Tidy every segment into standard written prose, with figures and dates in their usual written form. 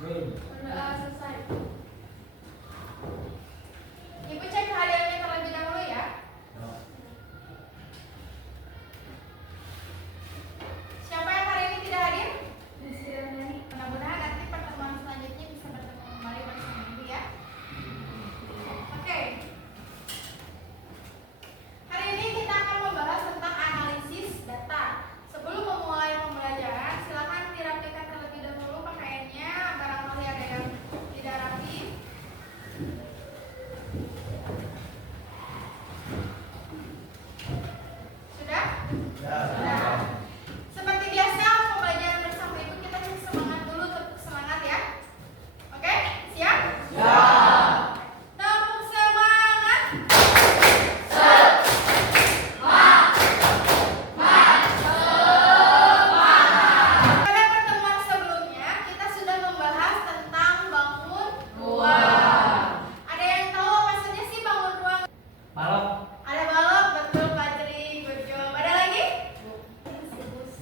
Selesai. Ibu cek hadiahnya terlebih dahulu ya. Siapa yang hari ini tidak hadir? Mudah-mudahan nanti pertemuan selanjutnya bisa bertemu kembali bersama Ibu ya. Oke. Hari ini kita akan membahas tentang analisis data. Sebelum memulai pembelajaran, silakan dirapikan terlebih dahulu pakaiannya. Barangkali ada yang tidak rapi. Sudah? Sudah. Seperti biasa, pembelajaran bersama Ibu kita semangat dulu, tepuk semangat ya. Oke, siap? Tepuk semangat. Pada pertemuan sebelumnya kita sudah membahas tentang bangun ruang. Ada yang tahu apa saja sih bangun ruang? Ada balok, betul Pak Tri, good job. Ada lagi?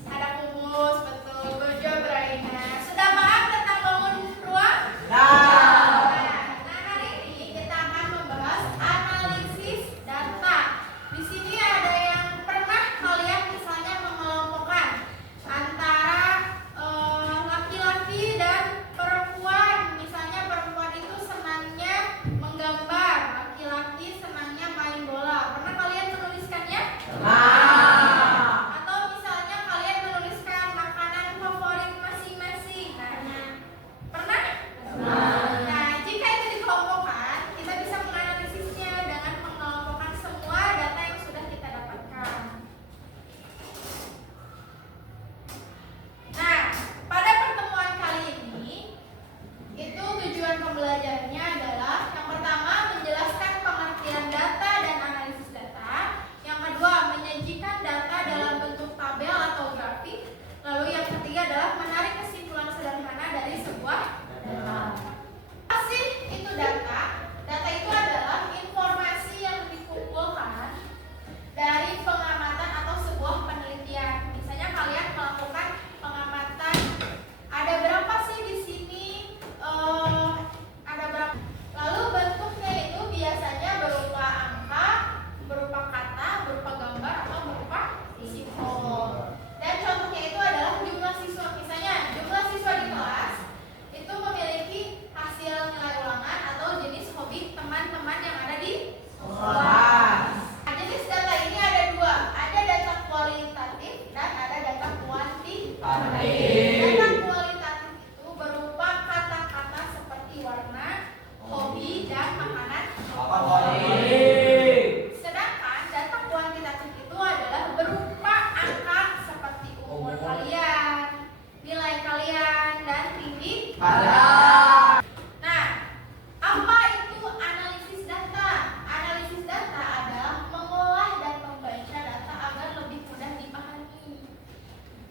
Ada kubus, betul, good job Raina. Sudah paham tentang bangun ruang? Nah, hari ini kita akan membahas analisis data. Di sini ada yang pernah kalian misalnya mengelompokkan antara laki-laki dan perempuan. Misalnya perempuan itu senangnya menggambar, laki-laki senangnya main bola. Pernah kalian menuliskannya? Atau misalnya kalian menuliskan makanan favorit masing-masing. Pernah? Nah, jika itu dikelompokkan, kita bisa menganalisisnya dengan mengelompokkan semua data yang sudah kita dapatkan. Nah, pada pertemuan kali ini, itu tujuan pembelajarannya adalah yang pertama menjelaskan pengertian data dan analisis data, yang kedua menyajikan data dalam bentuk tabel atau grafik, lalu yang ketiga adalah menarik kesimpulan sederhana dari sebuah data. Apa sih itu data? Data itu adalah informasi yang dikumpulkan dari pengamatan atau sebuah penelitian. Misalnya kalian melakukan pengamatan, ada berapa sih di sini? Ada berapa? Lalu bentuknya itu biasanya berupa angka, berupa kata, berupa gambar, atau berupa simbol. Dan contohnya itu adalah jumlah siswa. Misalnya jumlah siswa di kelas itu memiliki hasil nilai ulangan atau jenis hobi teman-teman yang ada di kelas. Nah, jenis data ini ada dua, ada data kualitatif dan ada data kuantitatif. Data kualitatif itu berupa kata-kata seperti warna, hobi, dan makanan favorit. Sedangkan data kuantitatif itu adalah berupa angka seperti umur kalian, nilai kalian, dan tinggi kalian. Nah, apa itu analisis data? Analisis data adalah mengolah dan membaca data agar lebih mudah dipahami.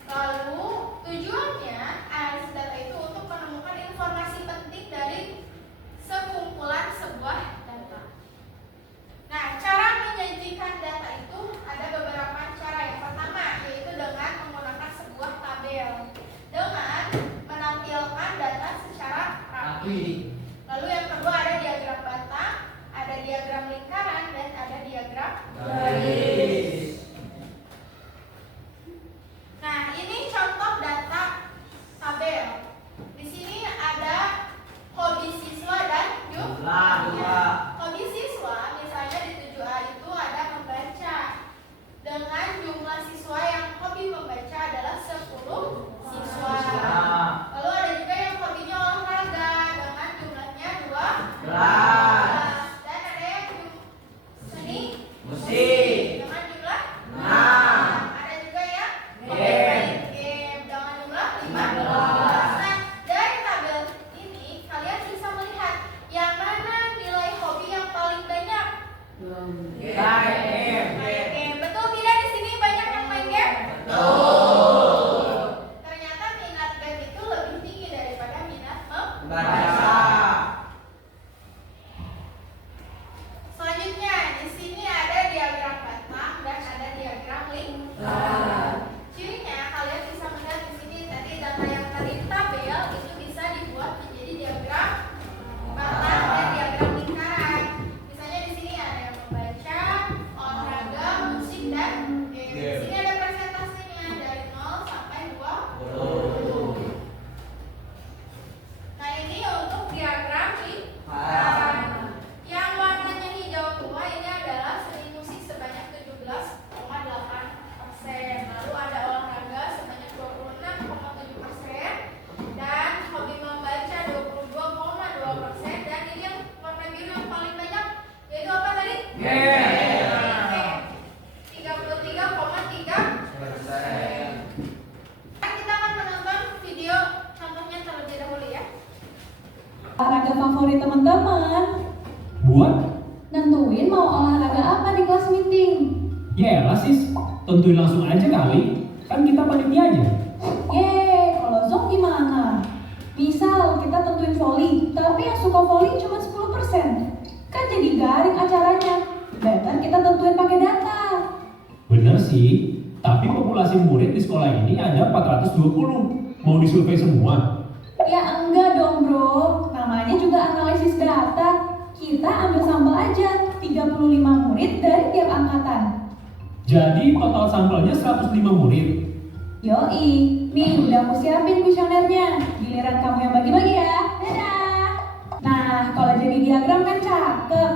Lalu tujuannya analisis data itu untuk menemukan informasi penting dari sekumpulan sebuah data. Nah, cara menyajikan data itu ada beberapa cara. Yang pertama yaitu dengan menggunakan sebuah tabel dengan menampilkan data secara rapi. Lalu yang kedua ada diagram batang, ada diagram lingkaran, dan ada diagram garis. Nah, ini contoh data tabel. Di sini ada hobi siswa dan jumlahnya. Hobi siswa misalnya di 7A itu ada membaca. Dengan jumlah siswa yang hobi membaca adalah 10 siswa. Lalu ada juga yang hobinya olahraga dengan jumlahnya 12. Dan ada yang seni musik dengan jumlah 6. Ada juga yang game dengan jumlah 15. Nah, dari tabel ini kalian bisa melihat yang mana nilai hobi yang paling banyak. Game. Betul tidak di sini banyak yang main game? Betul. Ternyata minat game itu lebih tinggi daripada minat membaca. Selanjutnya di sini ada diagram batang dan ada diagram lingkaran. Cirinya kalian bisa melihat di sini tadi data yang tadi tabel itu bisa dibuat menjadi Olahraga favorit teman-teman. Buat? Nentuin mau olahraga apa di kelas meeting. Yaelah sis, tentuin langsung aja kali. Kan kita panitia aja. Yeay, kalau Zong gimana? Misal kita tentuin volley, tapi yang suka volley cuma 10%. Kan jadi garing acaranya. Better kita tentuin pakai data. Bener sih, tapi populasi murid di sekolah ini ada 420. Mau disurvei semua? Ya enggak dong bro, namanya juga analisis data. Kita ambil sampel aja, 35 murid dari tiap angkatan. Jadi total sampelnya 105 murid. Yoi, nih udah aku siapin kuesionernya. Giliran kamu yang bagi-bagi ya. Dadah. Nah, kalau jadi diagram kan cakep.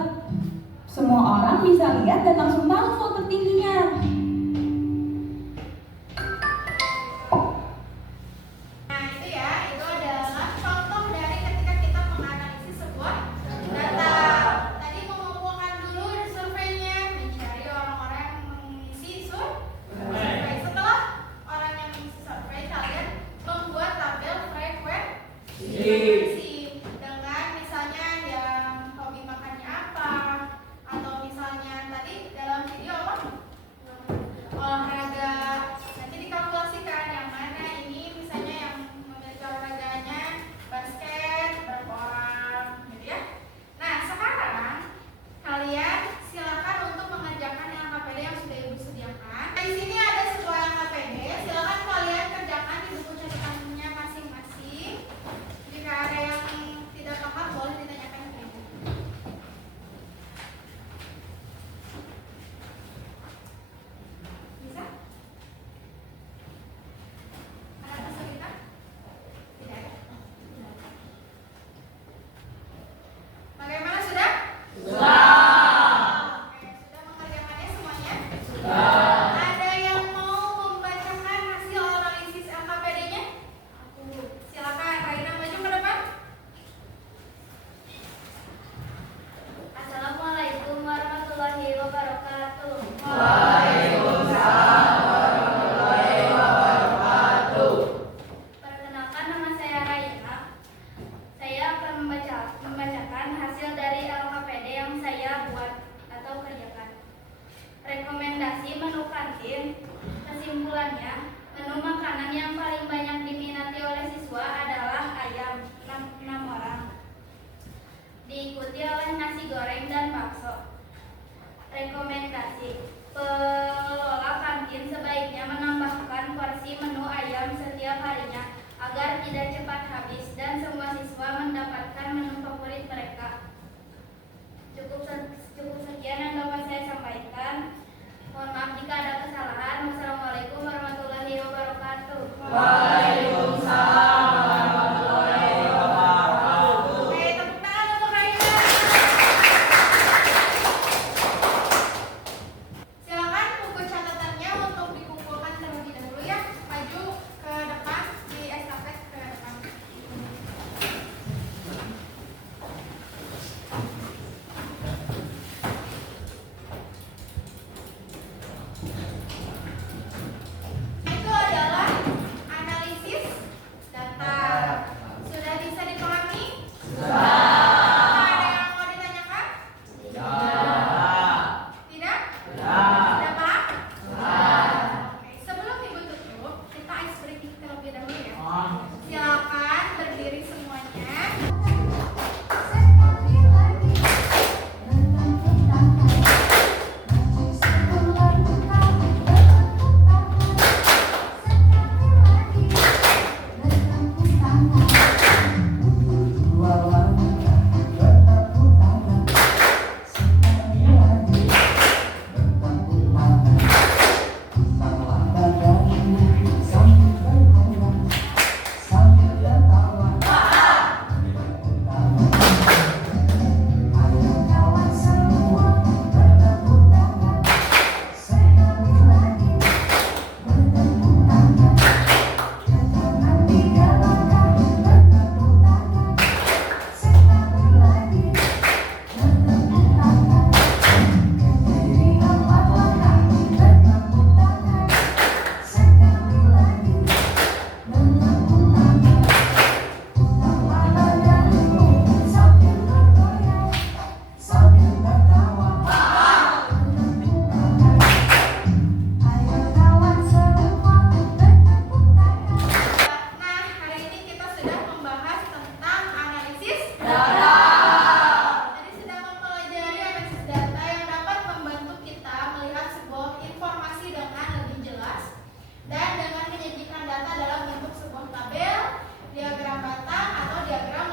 Semua orang bisa lihat dan langsung tahu vote tertingginya. Nah, itu ya, itu adalah contoh dari ketika kita menganalisis sebuah data. Tadi mengumpulkan dulu surveinya, mencari orang-orang yang mengisi survei. Setelah orang yang mengisi survei, kalian membuat tabel frekuensi dengan misalnya yang hobi makannya apa, atau misalnya tadi dalam video apa? Olahraga. Nanti dikalkulasikan yang mana ini misalnya yang memiliki olahraganya basket berapa orang gitu ya. Nah, sekarang kalian silakan untuk mengerjakan LKPD yang sudah Ibu sediakan. Nah, di sini ada sebuah LKPD, silakan kalian kerjakan di buku catatannya masing-masing. Jika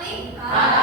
pasti?